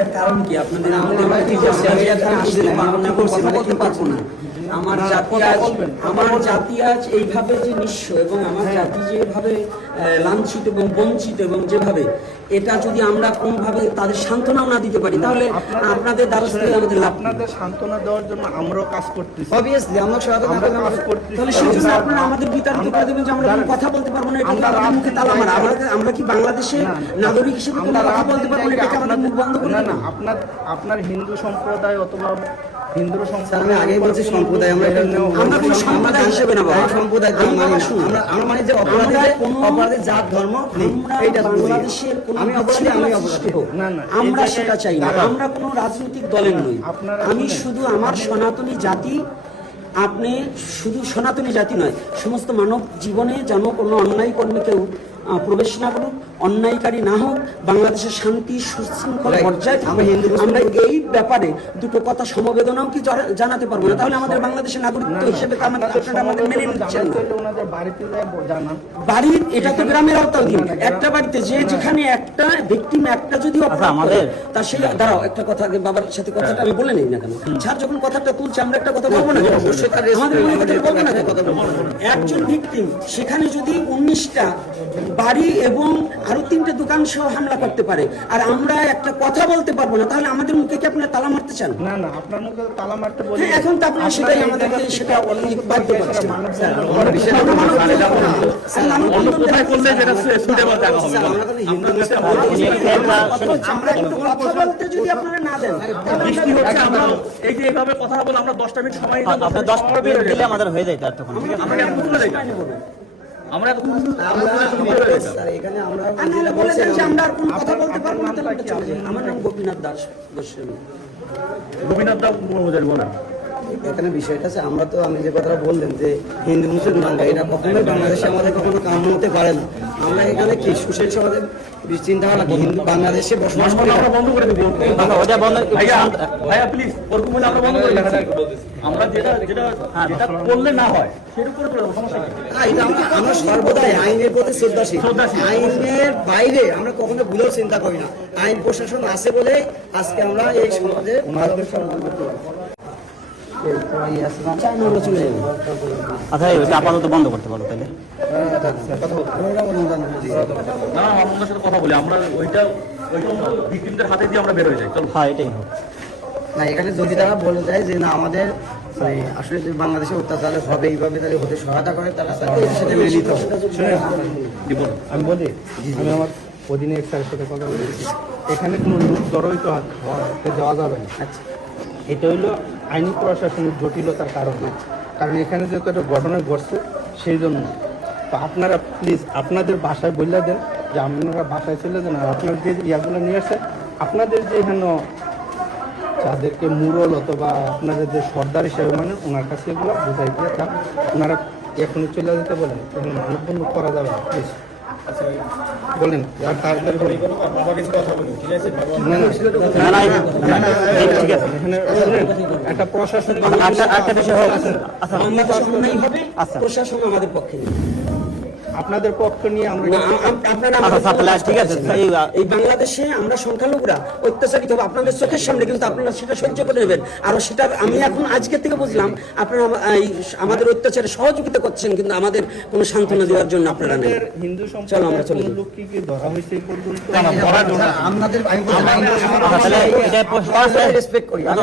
এটার কারণ কি? আপনাদের আমাদের আসতে পারব না পারব আমার জাতি আজ আমার জাতি আজ এইভাবে যে নিঃস্ব এবং আমার জাতি যেভাবে লাঞ্ছিত এবং বঞ্চিত এবং যেভাবে এটা যদি আমরা কোনোভাবে তাদের সান্ত্বনাও না দিতে পারি তাহলে আপনাদের দ্বারা থেকে আমাদের লাভ আপনাদের সান্ত্বনা দেওয়ার জন্য আমরাও কাজ করতেছি অবভিয়াসলি আমরা সহায়তা আমরা কাজ। করতেছি। তাহলে সেই জন্য আপনারা আমাদের বিতাড়িত করে দেবেন যে আমরা কোনো কথা বলতে পারব না এটা আমরা মুখে তালা মারা আমরা আমরা কি বাংলাদেশে। নাগরিক হিসেবে কোনো কথা বলতে পারব না এটাকে আমাদের মুখ বন্ধ করে না না আপনার আপনার হিন্দু সম্প্রদায় অথবা হিন্দু সম্প্রদায় আমি আগেই বলছি সম্প্রদায় আমরা এটা আমরা কোনো সম্প্রদায় হিসেবে না। বাবা। সম্প্রদায় আমি বাবা না। শুনুন। আমরা আমরা মানে যে অপরাধী আমরা যে কোনো- অপরাধী জাত ধর্ম নেই এইটা বাংলাদেশের আমি অপরাধী আমি অপরাধী। না, না, আমরা সেটা চাই না। আমরা কোনো রাজনৈতিক দলের নই। আমি শুধু আমার সনাতনী জাতি আপনি শুধু সনাতনী জাতি নয় সমস্ত মানব জীবনে যেন কোনো অন্যায় কর্মে কেউ প্রবেশ না করুক অন্যায়কারী না হোক বাংলাদেশের শান্তি সুশৃঙ্খল পর্যায়ে আমরা এই ব্যাপারে দুটো কথা সমবেদনাও কি জানাতে পারব না? তাহলে আমাদের বাংলাদেশের নাগরিকত্ব হিসেবে আমাদের আমাদের মেনে নিচ্ছেন বাড়ির এটা তো গ্রামের আওতাধীন। একটা বাড়িতে যে যেখানে একটা ভিকটিম একটা যদি অপরাধ করে, তার সেই দাঁড়াও একটা কথা বাবার সাথে কথাটা আমি বলে নেই না কেন? ছাড় যখন কথাটা তুলছে আমরা একটা কথা বলব না আমাদের মনে কথা বলব না। একজন ভিকটিম সেখানে যদি উনিশটা বাড়ি এবং আরও তিনটে দোকান সহ হামলা করতে পারে। আর আমরা একটা কথা বলতে পারব না তাহলে আমাদের মুখে কি আপনারা তালা মারতে চান? না না আপনার মুখে তালা মারতে বলি। হ্যাঁ, এখন তো আপনারা সেটাই আমাদেরকে সেটা বাধ্য করছেন। আমরা কথা বলতে যদি আপনারা না দেন আমরা- হচ্ছে আমরা এই যে এইভাবে কথা বলে আমরা দশটা মিনিট সময় আপনার দশ মিনিট দিলে আমাদের হয়ে যায় তার তখন? আমরা আমরা স্যার এখানে আমরা বলে দেন যে আমরা আর কোনো কথা বলতে পারব না তাহলে চলে যাই। আমার নাম গোপীনাথ দাস। গোস্বামী গোপীনাথ দাস মজুরি বলেন। এখানে বিষয়টা আছে আমরা তো আমি যে কথাটা বললেন যে হিন্দু মুসলিম দাঙ্গা এটা কখনোই বাংলাদেশে আমাদের কখনো কাম্য হতে পারে না। আমরা এখানে কি সুশীল সমাজের চিন্তা ভাবনা হিন্দু বাংলাদেশে বসবাস করি? আমরা বন্ধ করে দেবো। ভাইয়া ভাইয়া প্লিজ ওরকম হলে আমরা বন্ধ করে আমরা যেটা যেটা যেটা করলে না হয় সেটা করে দেবো সমস্যা কি? আমরা আমরা সর্বদাই আইনের প্রতি শ্রদ্ধাশীল। শ্রদ্ধাশীল। আইনের বাইরে আমরা কখনো ভুলেও চিন্তা করি না। আইন প্রশাসন আছে বলে আজকে আমরা এই সমাজে চাই না আমরা চলে যাব আচ্ছা ওটা আপাতত বন্ধ করতে পারো তাহলে। না আমাদের সাথে কথা বলি। আমরা ওইটা ওইটা ভিক্টিমদের হাতে দিয়ে আমরা বের হয়ে যাই চলো। হ্যাঁ এটাই হোক। না এখানে যদি তারা বলে যায় যে না আমাদের মানে আসলে যদি বাংলাদেশে অত্যাচার হবে এইভাবে তাহলে হতে সহায়তা করে তারা সাথে মেনে নিতে হবে। আমি বলি আমি আমার অধীনে স্যারের সাথে কথা বলেছি। এখানে কোনো লোক জড়িত হতে দেওয়া যাবে না। আচ্ছা। এটা হইল আইনি প্রশাসনের জটিলতার কারণে কারণ এখানে যেহেতু একটা ঘটনা ঘটছে, সেই জন্য তো আপনারা প্লিজ আপনাদের বাসায় বললে দেন যে আপনারা বাসায় চলে যান আর আপনার যে ইয়াগুলো নিয়ে আসেন, আপনাদের যে এখানে যাদেরকে মুরল অথবা আপনাদের যে সর্দার হিসেবে মানে ওনার কাছে এগুলো বুঝাই দিয়ে ওনারা এখনই চলে যেতে বলেন এখন মানববন্ধন করা যাবে না প্লিজ একটা প্রশাসন একটা বিষয় হোক আচ্ছা আচ্ছা। প্রশাসন আমাদের পক্ষে। আপনাদের পক্ষ নিয়ে আমরা আপনারা আচ্ছা আচ্ছা, তাহলে ঠিক আছে এই বাংলাদেশে আমরা সংখ্যালঘুরা অত্যাচারিত হবে। আপনাদের চোখের সামনে কিন্তু আপনারা সেটা সহ্য করে নেবেন। আর সেটা আমি এখন আজকে থেকে বুঝলাম আপনারা আমাদের অত্যাচারে সহযোগিতা করছেন কিন্তু আমাদের কোনো সান্ত্বনা দেওয়ার জন্য আপনারা নেই। হিন্দু চলো আমরা চলে আমি আচ্ছা, তাহলে এটা আমরা রেসপেক্ট করি। আমি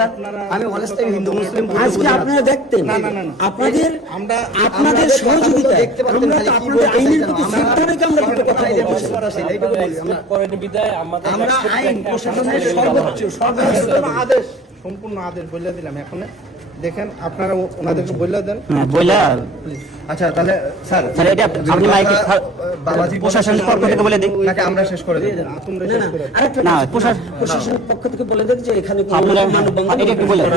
আপনারা- আমি হিন্দু মুসলিম আজকে আপনারা দেখতেন। না, না, না, না। আপনাদের আমরা আপনাদের সহযোগিতা আমরা তো আপনাদের আইনের প্রতি শ্রদ্ধা রেখে আমরা দুটো কথা বলছি বুঝতে পারা সেটা, এইটুকু বলি, আমরা- আইন প্রশাসনের সর্বোচ্চ সর্বোচ্চ আদেশ সম্পূর্ণ আদেশ বলে দিলাম এখন। দেখেন আপনারা ওনাদেরকে বলে দেন। হ্যাঁ, বইলা। আচ্ছা তাহলে স্যার স্যার এটা আপনি মাইকে বাবাজি প্রশাসনের পক্ষ থেকে বলে দিন। নাকি আমরা শেষ করে দিই তোমরা না শেষ না করে আরেকটা না, প্রশাসন- পক্ষ থেকে বলে দেখ যে এখানে কোনো আপনারা এটা একটু বলে দিন।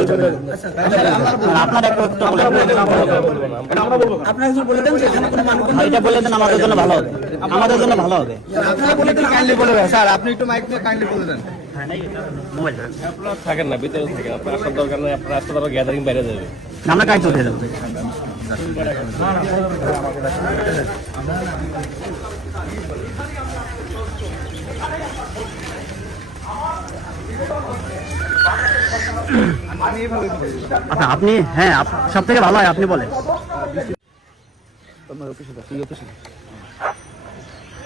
আপনার একটু একটু বলে দিন। আপনারা যদি বলে দেন যে এখানে কোনো মানববন্ধন এটা বলে দেন আমাদের জন্য ভালো হবে। আমাদের জন্য ভালো হবে। আপনারা বলে দেন কাইন্ডলি বলে স্যার আপনি একটু মাইক নিয়ে কাইন্ডলি বলে দেন। আচ্ছা আপনি হ্যাঁ সব থেকে ভালো হয় আপনি বলেন।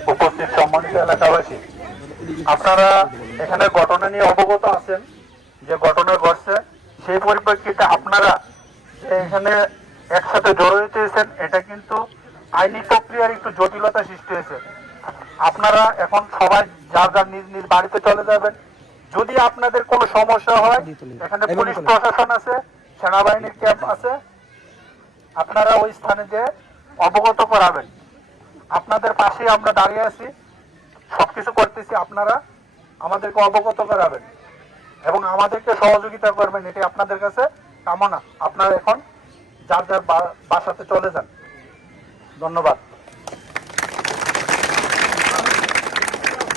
উপস্থিত সম্মানিত এলাকাবাসী আপনারা এখানে ঘটনা নিয়ে অবগত আছেন যে ঘটনা ঘটছে সেই পরিপ্রেক্ষিতে আপনারা এখানে একসাথে জড়ো হয়েছেন এটা কিন্তু আইনি প্রক্রিয়ার একটু জটিলতা সৃষ্টি হয়েছে। আপনারা এখন সবাই যার যার নিজ নিজ বাড়িতে চলে যাবেন। যদি আপনাদের কোনো সমস্যা হয় এখানে পুলিশ প্রশাসন আছে সেনাবাহিনীর ক্যাম্প আছে আপনারা ওই স্থানে যে অবগত করাবেন। আপনাদের পাশে আমরা দাঁড়িয়ে আছি। সবকিছু করতেছি আপনারা আমাদেরকে অবগত করাবেন এবং আমাদেরকে সহযোগিতা করবেন এটি আপনাদের কাছে কামনা। আপনারা এখন যার যার বাসাতে চলে যান। ধন্যবাদ।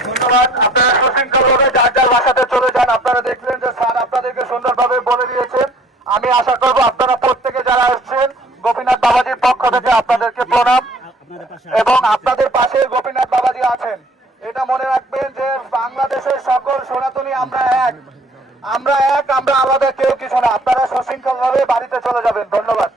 ধন্যবাদ। আপনারা সুশৃঙ্খলভাবে যার যার বাসাতে চলে যান আপনারা দেখলেন যে স্যার আপনাদেরকে সুন্দরভাবে বলে দিয়েছেন। আমি আশা করব আপনারা প্রত্যেকে যারা আসছেন গোপীনাথ বাবাজির পক্ষ থেকে আপনাদেরকে প্রণাম। এবং আপনাদের পাশে গোপীনাথ বাবাজি আছেন। এটা মনে রাখবেন যে বাংলাদেশের সকল সনাতনী আমরা এক। আমরা এক, আমরা আলাদা কেউ কিছু না। আপনারা সুশৃঙ্খল ভাবে বাড়িতে চলে যাবেন। ধন্যবাদ।